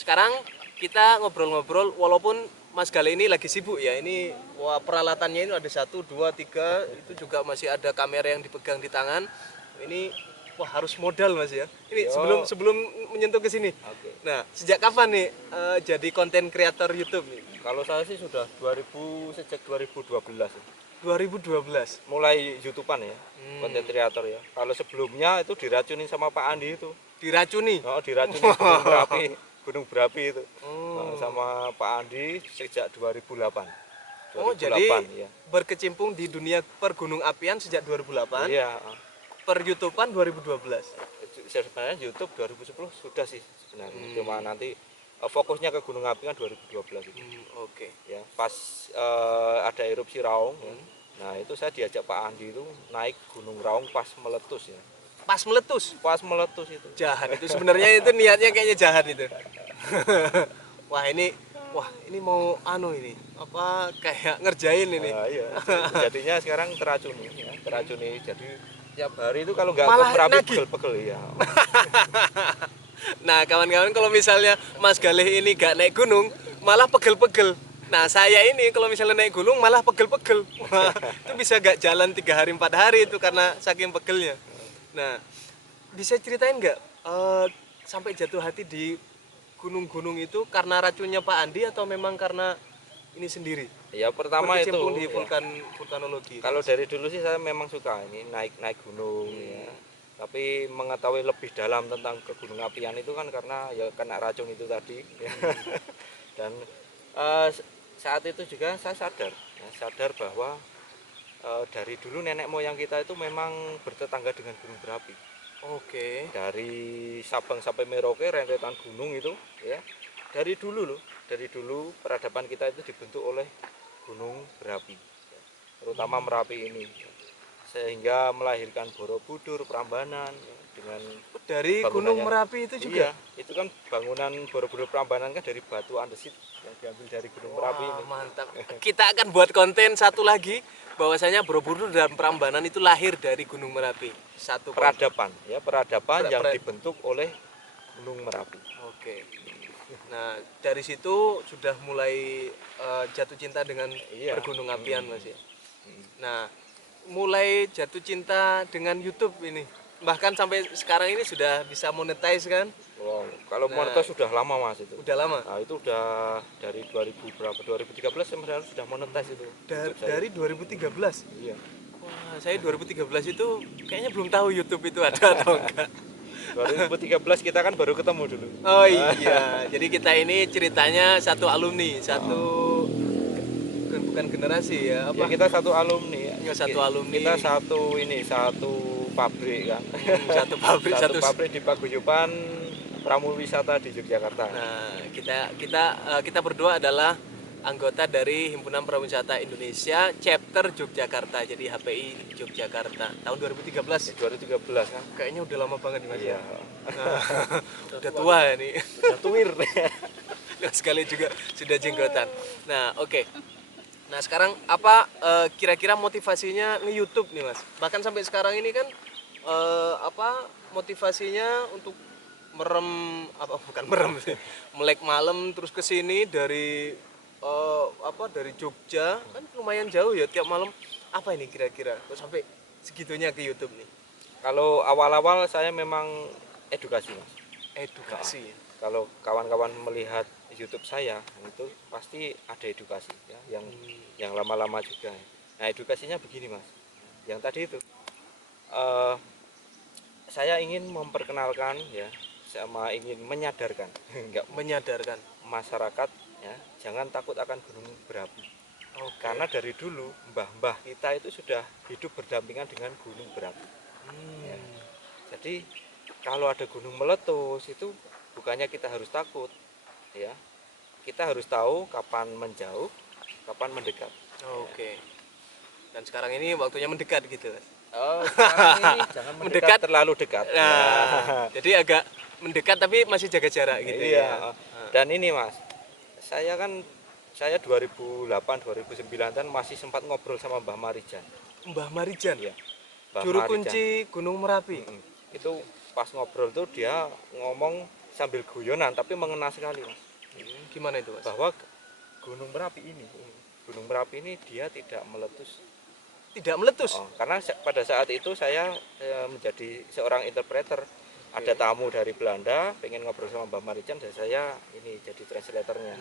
sekarang kita ngobrol-ngobrol walaupun Mas Gale ini lagi sibuk ya. Ini wah, peralatannya ini ada 1, 2, 3, itu juga masih ada kamera yang dipegang di tangan. Ini wah harus modal Mas ya. Ini sebelum menyentuh ke sini. Oke. Nah, sejak kapan nih jadi konten kreator YouTube nih? Kalau saya sih sudah sejak 2012. 2012. Mulai YouTubean ya, konten kreator ya. Kalau sebelumnya itu diracunin sama Pak Andi itu. Diracuni. Oh, diracunin Gunung Berapi itu. Sama Pak Andi sejak 2008. Oh, jadi ya. berkecimpung di dunia pergunung apian sejak 2008. Iya. Per YouTubean 2012. Sebenarnya YouTube 2010 sudah sih sebenarnya. Cuma nanti fokusnya ke gunung api kan 2012 itu. Oke. Ya, pas ada erupsi Raung ya. Nah, itu saya diajak Pak Andi itu naik Gunung Raung pas meletus ya. Pas meletus. Pas meletus itu. Jahat itu sebenarnya itu niatnya kayaknya jahat itu. Wah, ini mau ini apa kayak ngerjain ini. Iya. Jadinya sekarang teracuni ya, teracuni. Jadi tiap hari itu kalau nggak ke Malah Merapi nagih. pegel-pegel ya. Nah, kawan-kawan kalau misalnya Mas Galih ini gak naik gunung, malah pegel-pegel. Nah, saya ini kalau misalnya naik gunung malah pegel-pegel. Wah, itu bisa gak jalan 3 hari 4 hari itu karena saking pegelnya. Nah, bisa ceritain nggak sampai jatuh hati di gunung-gunung itu karena racunnya Pak Andi atau memang karena ini sendiri? Ya pertama itu Berkecimpung di ya. vulkanologi. Kalau dari dulu sih saya memang suka ini naik gunung ya. Tapi mengetahui lebih dalam tentang kegunung apian itu kan karena ya kena racun itu tadi. Dan saat itu juga saya sadar bahwa dari dulu nenek moyang kita itu memang bertetangga dengan gunung berapi. Oke. Dari Sabang sampai Merauke rentetan gunung itu ya. Dari dulu peradaban kita itu dibentuk oleh gunung berapi. Terutama Merapi ini. Sehingga melahirkan Borobudur, Prambanan dengan Dari Gunung Merapi itu juga. Iya, itu kan bangunan Borobudur Prambanan kan dari batu andesit yang diambil dari Gunung Merapi ini. Mantap. Kita akan buat konten satu lagi bahwasanya Borobudur dan Prambanan itu lahir dari Gunung Merapi. Satu peradaban yang dibentuk oleh Gunung Merapi. Oke. Nah, dari situ sudah mulai jatuh cinta dengan pergunung apian Mas ya. Nah, mulai jatuh cinta dengan YouTube ini. Bahkan sampai sekarang ini sudah bisa monetize kan? Wow, kalau monetize sudah lama Mas itu. Udah lama. Nah, itu udah dari 2013 sebenarnya sudah monetize itu. Dari 2013. Iya. Wah, saya 2013 itu kayaknya belum tahu YouTube itu ada atau enggak. 2013 kita kan baru ketemu dulu. Oh iya, jadi kita ini ceritanya satu alumni, bukan generasi ya, apa? Ya, kita satu alumni. Ya, satu alumni. Kita satu pabrik kan. Satu pabrik di Paguyuban Pramuwisata di Yogyakarta. Nah, kita berdua adalah anggota dari Himpunan Prawisata Indonesia chapter Yogyakarta, jadi HPI Yogyakarta tahun 2013. 2013 kan. Kayaknya udah lama banget nih Mas. Iya. Nah, udah tua ini. Udah tuwir. Nah, sekali juga sudah jenggotan. Nah, oke. Nah, sekarang apa kira-kira motivasinya nge-YouTube nih Mas? Bahkan sampai sekarang ini kan motivasinya untuk melek malam terus ke sini dari dari Jogja kan lumayan jauh ya tiap malam. Apa ini kira-kira kok sampai segitunya ke YouTube nih? Kalau awal-awal saya memang edukasi Mas. Edukasi. Nah, kalau kawan-kawan melihat YouTube saya itu pasti ada edukasi ya, yang lama-lama juga. Nah, edukasinya begini Mas. Yang tadi itu saya ingin memperkenalkan ya, sama ingin menyadarkan masyarakat ya, jangan takut akan gunung berapi. Karena dari dulu mbah-mbah kita itu sudah hidup berdampingan dengan gunung berapi. Ya. Jadi kalau ada gunung meletus itu bukannya kita harus takut, ya. Kita harus tahu kapan menjauh, kapan mendekat. Oke. Dan sekarang ini waktunya mendekat gitu. Oh, sekarang ini jangan mendekat terlalu dekat. Nah, jadi agak mendekat tapi masih jaga jarak gitu iya. Ya. Dan ini Mas, saya 2008 2009 kan masih sempat ngobrol sama Mbah Marijan. Mbah Marijan ya. Juru kunci Gunung Merapi. Itu pas ngobrol tuh dia ngomong sambil guyonan tapi mengena sekali Mas. Gimana itu Mas? Bahwa Gunung Merapi ini dia tidak meletus. Tidak meletus. Karena pada saat itu saya menjadi seorang interpreter. Ada tamu dari Belanda pengen ngobrol sama Mbah Marijan dan saya ini jadi translatornya.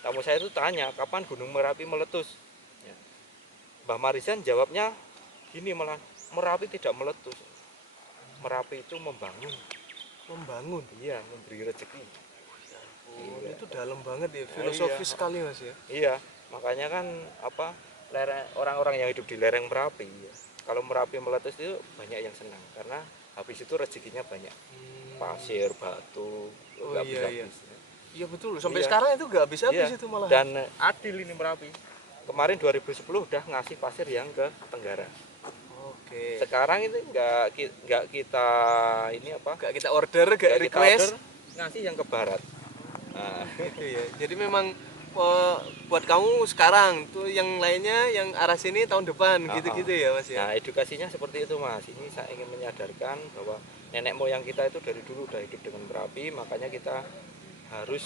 Tamu saya itu tanya kapan Gunung Merapi meletus. Ya. Mbah Marijan jawabnya gini malah, Merapi tidak meletus. Merapi itu membangun. Membangun. Iya, memberi rezeki. Iya. Itu dalam banget ya, filosofis sekali Mas ya. Iya, makanya kan orang-orang yang hidup di lereng Merapi ya. Kalau Merapi meletus itu banyak yang senang karena habis itu rezekinya banyak. Pasir, batu, nggak habis-habis. Iya betul, sampai sekarang itu nggak habis-habis itu malah. Dan adil ini Merapi. Kemarin 2010 udah ngasih pasir yang ke Tenggara. Oke. Sekarang itu nggak kita ini apa? Nggak kita order, nggak request. Ngasih yang ke Barat. Nah, gitu ya. Jadi memang buat kamu sekarang tuh yang lainnya yang arah sini tahun depan gitu-gitu ya Mas ya. Nah, edukasinya seperti itu Mas. Ini saya ingin menyadarkan bahwa nenek moyang kita itu dari dulu udah hidup dengan Merapi, makanya kita harus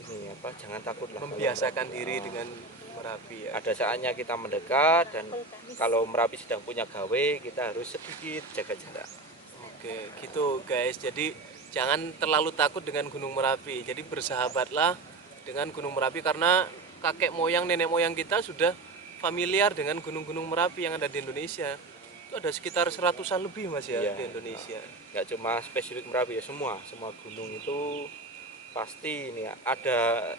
ini apa? Jangan takut lah membiasakan diri dengan Merapi ya. Ada saatnya kita mendekat dan kalau Merapi sedang punya gawe, kita harus sedikit jaga jarak. Oke, gitu guys. Jadi jangan terlalu takut dengan Gunung Merapi. Jadi bersahabatlah dengan Gunung Merapi karena kakek moyang nenek moyang kita sudah familiar dengan gunung-gunung Merapi yang ada di Indonesia. Itu ada sekitar 100-an lebih Mas ya di Indonesia. Nggak cuma spesifik Merapi ya, semua gunung itu pasti ini ya, ada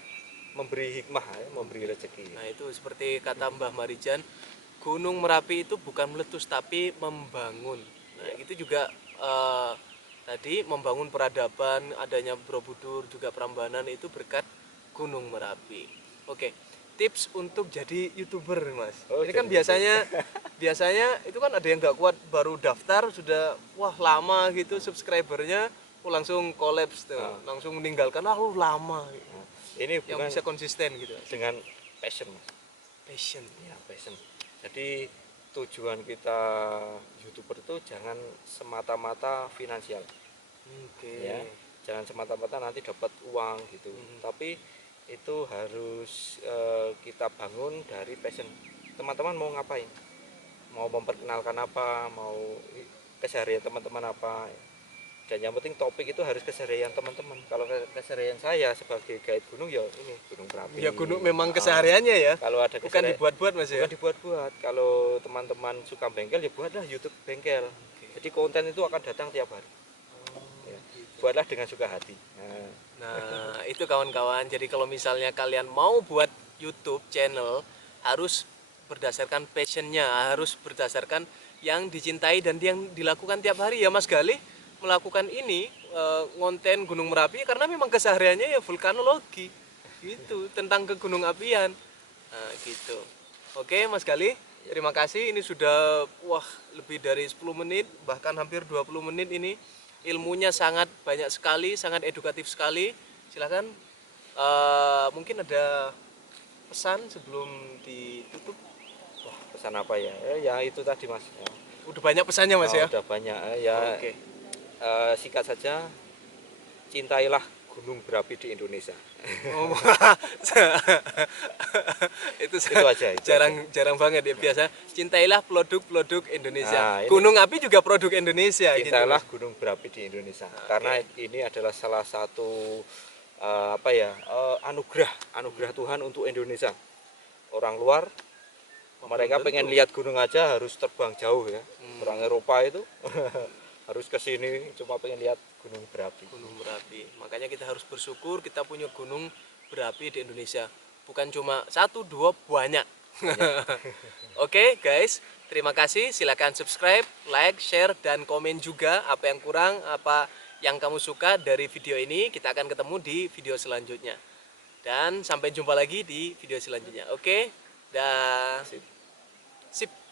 memberi hikmah ya, memberi rezeki. Nah, itu seperti kata Mbah Marijan, Gunung Merapi itu bukan meletus tapi membangun. Nah, itu juga tadi membangun peradaban, adanya Borobudur juga Prambanan itu berkat Gunung Merapi. Oke, tips untuk jadi YouTuber Mas. Ini kan biasanya itu kan ada yang nggak kuat baru daftar sudah wah lama gitu subscribernya langsung kolaps tuh, langsung meninggalkan lama. Gitu. Ini yang bisa konsisten gitu. Dengan passion Mas. Passion. Ya, passion. Jadi tujuan kita YouTuber itu jangan semata-mata finansial. Ya, jangan semata-mata nanti dapat uang gitu. Tapi itu harus kita bangun dari passion. Teman-teman mau ngapain? Mau memperkenalkan apa? Mau keseharian teman-teman apa? Dan yang penting topik itu harus keseharian teman-teman. Kalau keseharian saya sebagai guide gunung ya ini Gunung Merapi. Ya gunung memang kesehariannya ya. Kalau ada bukan dibuat-buat Mas ya. Bukan dibuat-buat. Kalau teman-teman suka bengkel ya buatlah YouTube bengkel. Jadi konten itu akan datang tiap hari. Buatlah dengan suka hati. Nah, itu kawan-kawan. Jadi kalau misalnya kalian mau buat YouTube channel harus berdasarkan passionnya, harus berdasarkan yang dicintai dan yang dilakukan tiap hari ya Mas Galih melakukan ini ngonten Gunung Merapi karena memang kesehariannya ya vulkanologi gitu tentang kegunung apian. Nah, gitu. Oke Mas Galih, terima kasih. Ini sudah lebih dari 10 menit bahkan hampir 20 menit ini. Ilmunya sangat banyak sekali, sangat edukatif sekali. Silahkan mungkin ada pesan sebelum ditutup. Pesan apa ya? Ya itu tadi Mas. Udah banyak pesannya Mas ya? Udah banyak ya. Oke. Singkat saja, cintailah gunung berapi di Indonesia. itu aja. Jarang banget ya biasa. Cintailah produk-produk Indonesia. Gunung api juga produk Indonesia. Cintailah gitu. Gunung berapi di Indonesia. Karena ini adalah salah satu anugerah Tuhan untuk Indonesia. Orang luar mereka pengen lihat gunung aja harus terbang jauh ya. Orang Eropa itu harus ke sini cuma pengen lihat gunung berapi. Gunung berapi. Makanya kita harus bersyukur kita punya gunung berapi di Indonesia. Bukan cuma 1, 2, banyak. Oke, guys, terima kasih. Silakan subscribe, like, share, dan komen juga apa yang kurang, apa yang kamu suka dari video ini. Kita akan ketemu di video selanjutnya. Dan sampai jumpa lagi di video selanjutnya. Oke? Dah. Sip.